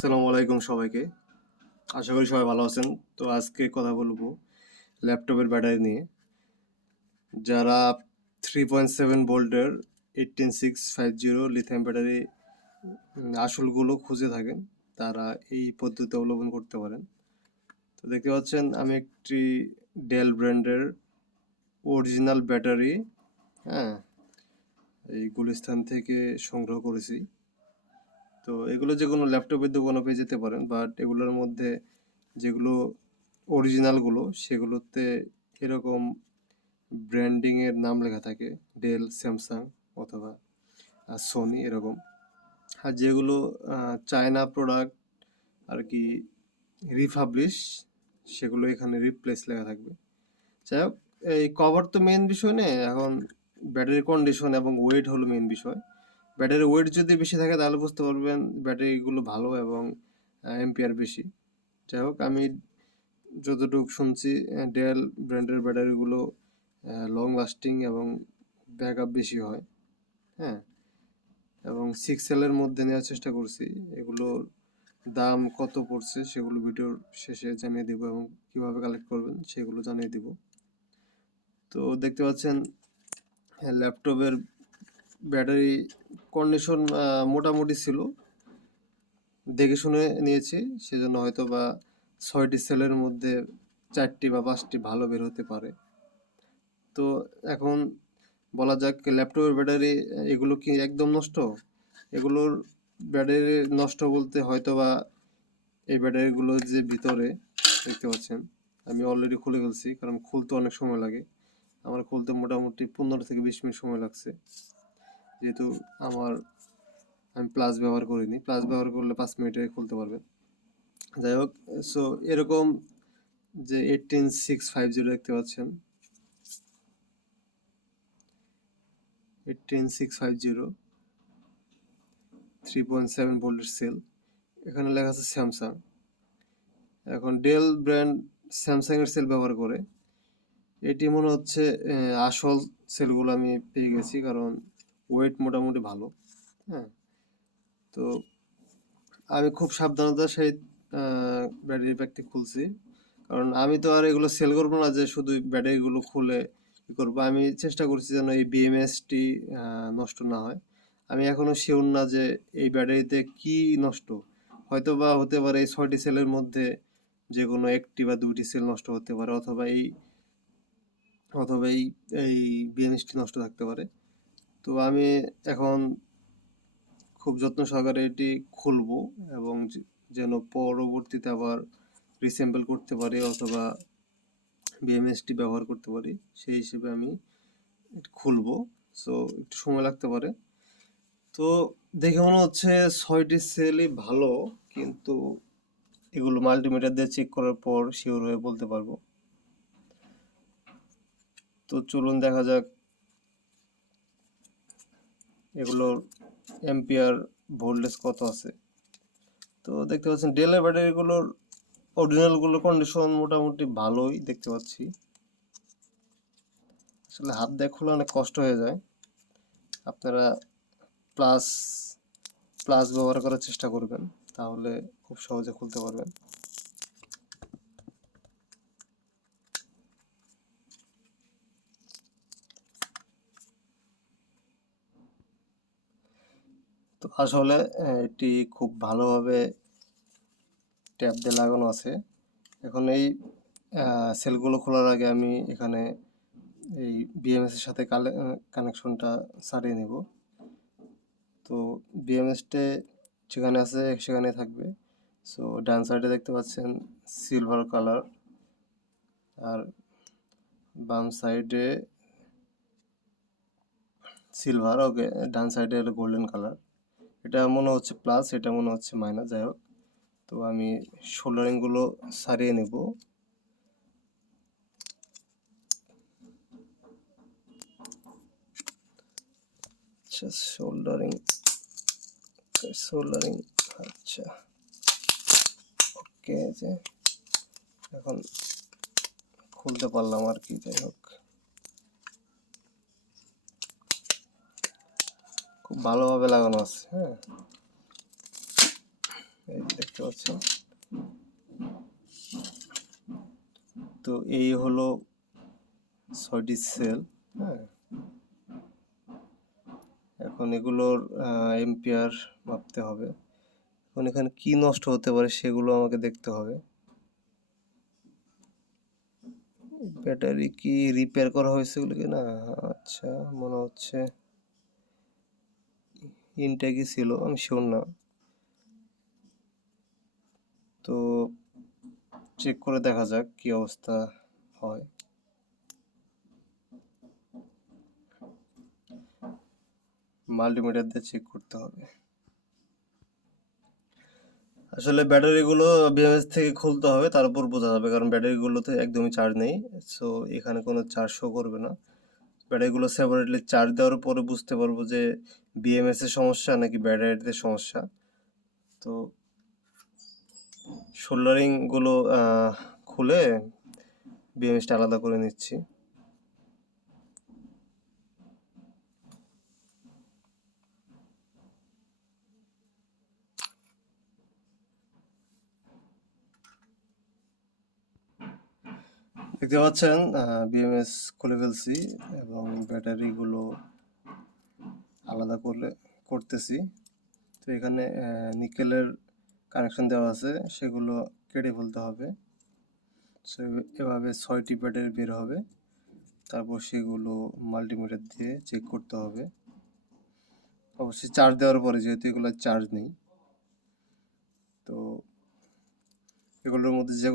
আসসালামু আলাইকুম সবাইকে। আশা করি সবাই ভালো আছেন। তো আজকে কথা বলব ল্যাপটপের ব্যাটারি নিয়ে। যারা থ্রি পয়েন্ট সেভেন ভোল্টের eighteen six five zero lithium battery আসলগুলো খুঁজে থাকেন, তারা এই পদ্ধতি অবলম্বন করতে পারেন। তো দেখতে পাচ্ছেন, আমি একটি ডেল ব্র্যান্ডের অরিজিনাল ব্যাটারি হ্যাঁ এই গুলিস্তান থেকে সংগ্রহ করেছি। তো এগুলো যে কোনো ল্যাপটপের দোকানে পেয়ে যেতে পারেন বাট এগুলোর মধ্যে যেগুলো অরিজিনালগুলো সেগুলোতে এরকম ব্র্যান্ডিংয়ের নাম লেখা থাকে ডেল স্যামসাং অথবা সোনি এরকম। আর যেগুলো চায়না প্রোডাক্ট আর কি রিপাবলিশ সেগুলো এখানে রিপ্লেস লেখা থাকবে। যাই হোক, এই কভার তো মেন বিষয় নেই এখন ব্যাটারি কন্ডিশন এবং ওয়েট হলো মেন বিষয়। ব্যাটারি ওয়েট যদি বেশি থাকে, তাহলে বুঝতে পারবেন ব্যাটারিগুলো ভালো এবং এম্পিয়ার বেশি। যাই হোক, আমি যতটুকু শুনছি ডেল ব্র্যান্ডের ব্যাটারিগুলো লং লাস্টিং এবং ব্যাকআপ বেশি হয় হ্যাঁ? এবং সিক্স এর মধ্যে নেওয়ার চেষ্টা করছি। এগুলোর দাম কত পড়ছে সেগুলো ভিডিওর শেষে জানিয়ে দিব এবং কীভাবে কালেক্ট করবেন সেগুলো জানিয়ে দিব। তো দেখতে পাচ্ছেন ল্যাপটপের ব্যাটারি কন্ডিশন মোটামুটি ছিল। দেখে শুনে নিয়েছি, সেজন্য হয়তো বা ছয়টি সেলের মধ্যে চারটি বা পাঁচটি ভালো বের হতে পারে। তো এখন বলা যাক, ল্যাপটপের ব্যাটারি, এগুলো কি একদম নষ্ট? এগুলোর ব্যাটারি নষ্ট বলতে হয়তো বা এই ব্যাটারিগুলো যে ভিতরে, দেখতে পাচ্ছেন, আমি অলরেডি খুলে ফেলছি, কারণ খুলতে অনেক সময় লাগে। আমার খুলতে মোটামুটি পনেরো থেকে বিশ মিনিট সময় লাগছে। যেহেতু আমার আমি প্লাস ব্যবহার করিনি। প্লাস ব্যবহার করলে পাঁচ মিনিটে খুলতে পারবেন যাই হোক সো এরকম যে এইটিন সিক্স ফাইভ জিরো দেখতে পাচ্ছেন। Eighteen six five zero three point seven ভোল্টের সেল এখানে লেখা আছে স্যামসাং এখন ডেল ব্র্যান্ড স্যামসাং এর সেল ব্যবহার করে। এটি মনে হচ্ছে আসল সেলগুলো আমি পেয়ে গেছি, কারণ ওয়েট মোটামুটি ভালো। হ্যাঁ? তো আমি খুব সাবধানতার সহিত ব্যাটারি প্যাকটি খুলছি। কারণ আমি তো আর এগুলো সেল করব না যে শুধু ব্যাটারিগুলো খুলে ই করব। আমি চেষ্টা করছি যেন এই বিএমএসটি নষ্ট না হয়। আমি এখনও শিওর না যে এই ব্যাটারিতে কি নষ্ট। হয়তো বা হতে পারে এই ছয়টি সেলের মধ্যে যে কোনো একটি বা দুটি সেল নষ্ট হতে পারে, অথবা এই অথবা এই এই বিএমএসটি নষ্ট থাকতে পারে। তো আমি এখন খুব যত্ন সহকারে এটি খুলবো এবং যেন পরবর্তীতে আবার রিসেম্বল করতে পারি অথবা বিএমএসটি ব্যবহার করতে পারি, সেই হিসেবে আমি খুলবো। সো একটু সময় লাগতে পারে। তো দেখে মনে হচ্ছে ছয়টি সেলই ভালো, কিন্তু এগুলো মাল্টিমিটার দিয়ে চেক করার পর শিওর হয়ে বলতে পারব। তো চলুন দেখা যাক এগুলোর এম্পিয়ার ভোল্টেজ কত আছে? তো দেখতে পাচ্ছেন ডেলের ব্যাটারিগুলোর অরিজিনালগুলোর কন্ডিশন মোটামুটি ভালোই দেখতে পাচ্ছি। আসলে হাত দিয়ে খোলা অনেক কষ্ট হয়ে যায়। আপনারা প্লাস প্লাস ব্যবহার করার চেষ্টা করবেন, তাহলে খুব সহজে খুলতে পারবেন। আসলে এটি খুব ভালোভাবে ট্যাপ দিয়ে লাগানো আছে। এখন এই সেলগুলো খোলার আগে আমি এখানে এই বিএমএস এর সাথে কানেকশনটা সারিয়ে নেব। তো বিএমএসটে যেখানে আছে সেখানে থাকবে। সো ডান সাইডে দেখতে পাচ্ছেন সিলভার কালার আর বাম সাইডে সিলভার ওকে ডান সাইডে হলো গোল্ডেন কালার এটা মনে হচ্ছে প্লাস এটা মনে হচ্ছে মাইনাস যাই হোক। তো আমি সোল্ডারিংগুলো সারিয়ে নেব। আচ্ছা সোল্ডারিং সোল্ডারিং আচ্ছা। ওকে যে, এখন খুলতে পারলাম আর কি, যাই হোক। খুব ভালোভাবে লাগানো আছে হ্যাঁ। এই দেখতে পাচ্ছেন। তো এই হলো ছয়টি সেল হ্যাঁ। এখন এগুলোর এম্পিয়ার মাপতে হবে। এখন এখানে কি নষ্ট হতে পারে সেগুলো আমাকে দেখতে হবে। ব্যাটারি কি রিপেয়ার করা হয়েছে এগুলো কি না আচ্ছা মনে হচ্ছে ইনটেকই ছিল শিওর না। তো চেক করে দেখা যাক কি অবস্থা হয়। মাল্টিমিটার দিয়ে চেক করতে হবে। আসলে ব্যাটারিগুলো বিএমএস থেকে খুলতে হবে, তারপর বোঝা যাবে, কারণ ব্যাটারিগুলোতে একদমই চার্জ নেই। সো এখানে কোনো চার্জ শো করবে না। ব্যাটারিগুলো সেপারেটলি চার্জ দেওয়ার পরে বুঝতে পারব যে বিএমএস এর সমস্যা নাকি ব্যাটারিতে সমস্যা? তো সোল্ডারিংগুলো আহ, খুলে বিএমএসটা আলাদা করে নিচ্ছি। দেখতে পাচ্ছেন বিএমএস খুলে ফেলছি এবং ব্যাটারিগুলো আলাদা করলে, করতেছি। তো এখানে নিকেলের কানেকশন দেওয়া আছে, সেগুলো কেটে ফেলতে হবে। এভাবে ছয়টি ব্যাটারি বের হবে। তারপর সেগুলো মাল্টিমিটার দিয়ে চেক করতে হবে। অবশ্যই চার্জ দেওয়ার পরে, যেহেতু এগুলো চার্জ নেই। তো এগুলোর মধ্যে যে